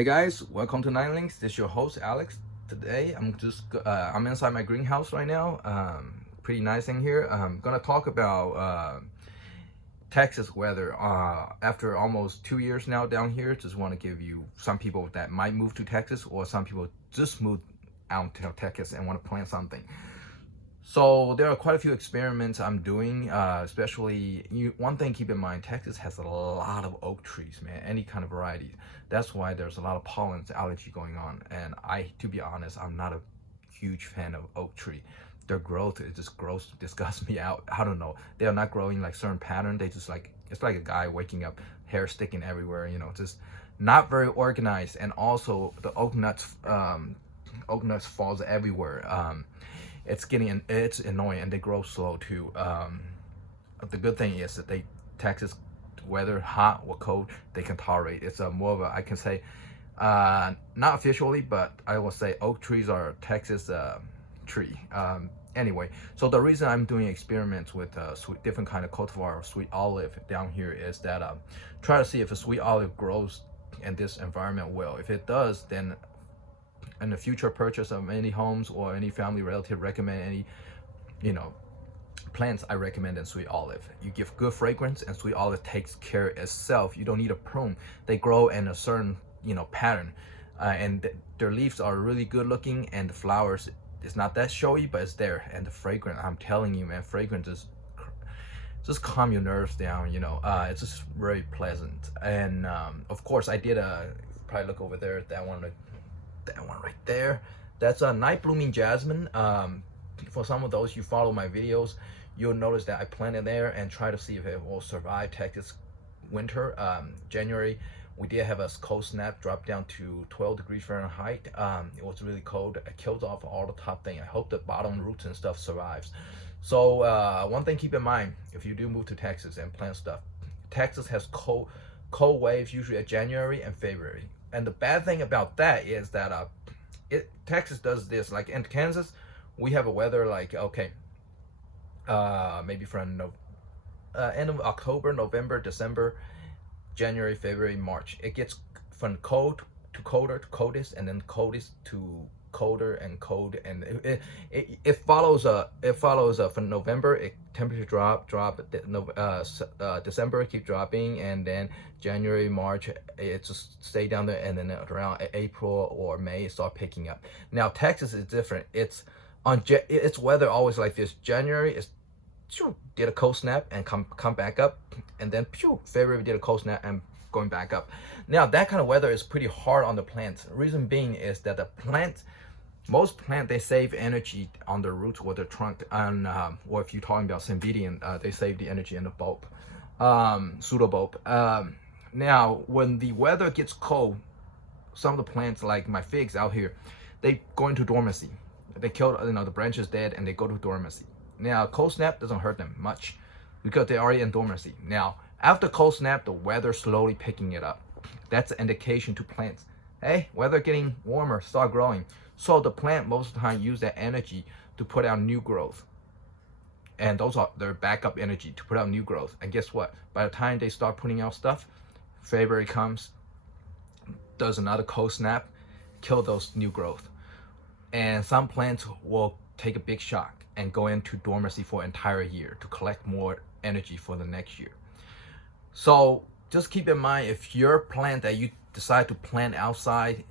Hey guys, welcome to Nine Links. This is your host Alex. Today I'm inside my greenhouse right now. Pretty nice in here. I'm gonna talk about Texas weather. After almost 2 years now down here, just want to give you some people that might move to Texas or some people just moved out to Texas and want to plant something. So there are quite a few experiments I'm doing, especially one thing keep in mind, Texas has a lot of oak trees, man, any kind of variety. That's why there's a lot of pollen allergy going on. And to be honest, I'm not a huge fan of oak tree. Their growth is just gross, disgusts me out. I don't know. They are not growing like certain pattern. They just like, it's like a guy waking up, hair sticking everywhere, just not very organized. And also the oak nuts falls everywhere. It's annoying and they grow slow too. The good thing is that Texas weather, hot or cold, they can tolerate. It's more of a, I can say, not officially, but I will say oak trees are Texas tree. Anyway, so the reason I'm doing experiments with different kind of cultivar of sweet olive down here is that try to see if a sweet olive grows in this environment well. If it does, then in the future purchase of any homes or any family relative recommend any, plants, I recommend in sweet olive. You give good fragrance and sweet olive takes care of itself. You don't need a prune. They grow in a certain, pattern. And their leaves are really good looking and the flowers, it's not that showy, but it's there. And the fragrance, I'm telling you, man, fragrance is just calm your nerves down, it's just very pleasant. And of course I did probably look over there, that one right there, that's a night blooming jasmine. For some of those you follow my videos, you'll notice that I planted there and try to see if it will survive Texas winter. January we did have a cold snap, drop down to 12 degrees Fahrenheit. It was really cold. It kills off all the top thing. I hope the bottom roots and stuff survives. So one thing keep in mind, if you do move to Texas and plant stuff, Texas has cold waves usually at January and February. And the bad thing about that is that Texas does this. Like in Kansas, we have a weather like, okay, maybe from end of October, November, December, January, February, March. It gets from cold to colder to coldest, and then coldest to colder and cold, and it follows from November, temperature drop, December keep dropping, and then January, March, it just stay down there, and then around April or May it start picking up. Now Texas is different. It's weather always like this. January is did a cold snap and come back up, and then February did a cold snap and going back up. Now that kind of weather is pretty hard on the plants. Reason being is that most plants, they save energy on the roots or the trunk, and or if you're talking about Cymbidium, they save the energy in the bulb, pseudobulb. Now when the weather gets cold, some of the plants like my figs out here, they go into dormancy. They kill, the branches dead and they go to dormancy. Now cold snap doesn't hurt them much because they're already in dormancy. Now after cold snap, the weather slowly picking it up. That's an indication to plants, hey, weather getting warmer, start growing. So the plant most of the time use that energy to put out new growth. And those are their backup energy to put out new growth. And guess what? By the time they start putting out stuff, February comes, does another cold snap, kill those new growth. And some plants will take a big shock and go into dormancy for an entire year to collect more energy for the next year. So just keep in mind, if your plant that you decide to plant outside,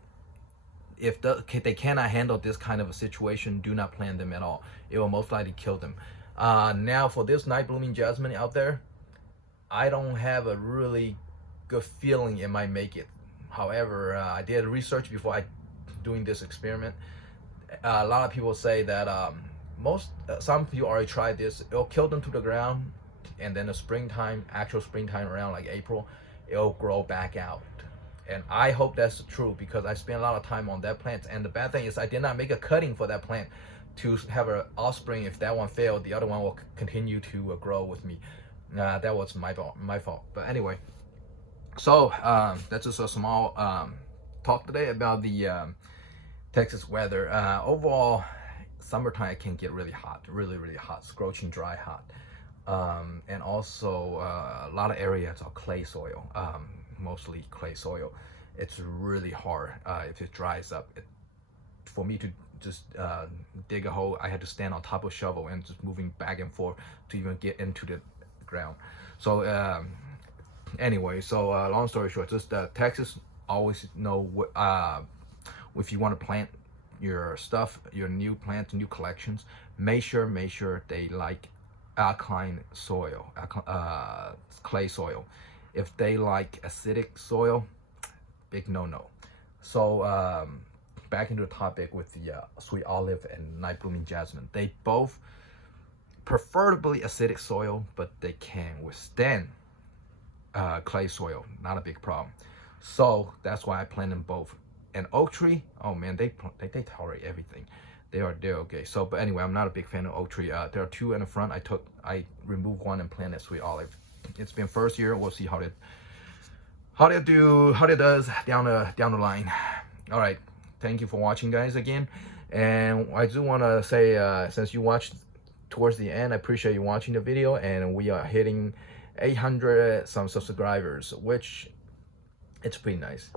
if they cannot handle this kind of a situation, do not plant them at all. It will most likely kill them. Now for this night blooming jasmine out there, I don't have a really good feeling it might make it. However, I did research before I doing this experiment. A lot of people say that some people already tried this. It'll kill them to the ground, and then the springtime, actual springtime around like April, it'll grow back out. And I hope that's true because I spent a lot of time on that plant. And the bad thing is I did not make a cutting for that plant to have an offspring. If that one failed, the other one will continue to grow with me. That was my fault. But anyway, so that's just a small talk today about the Texas weather. Overall, summertime can get really hot, really hot, scorching dry hot. And also a lot of areas are clay soil, mostly clay soil. it's really hard if it dries up. For me to just dig a hole, I had to stand on top of shovel and just moving back and forth to even get into the ground. So anyway, so long story short, just Texas, always know what if you want to plant your stuff, your new plants, new collections, make sure they like alkaline soil, clay soil. If they like acidic soil, big no. So back into the topic with the sweet olive and night blooming jasmine. They both preferably acidic soil, but they can withstand clay soil, not a big problem. So that's why I plant them both. And oak tree, oh man, they tolerate everything. They're okay. So, but anyway, I'm not a big fan of oak tree. There are two in the front. I removed one and planted sweet olive. It's been first year. We'll see how it does down the line. All right, thank you for watching, guys, again. And I do want to say, since you watched towards the end, I appreciate you watching the video, and we are hitting 800 some subscribers, which it's pretty nice.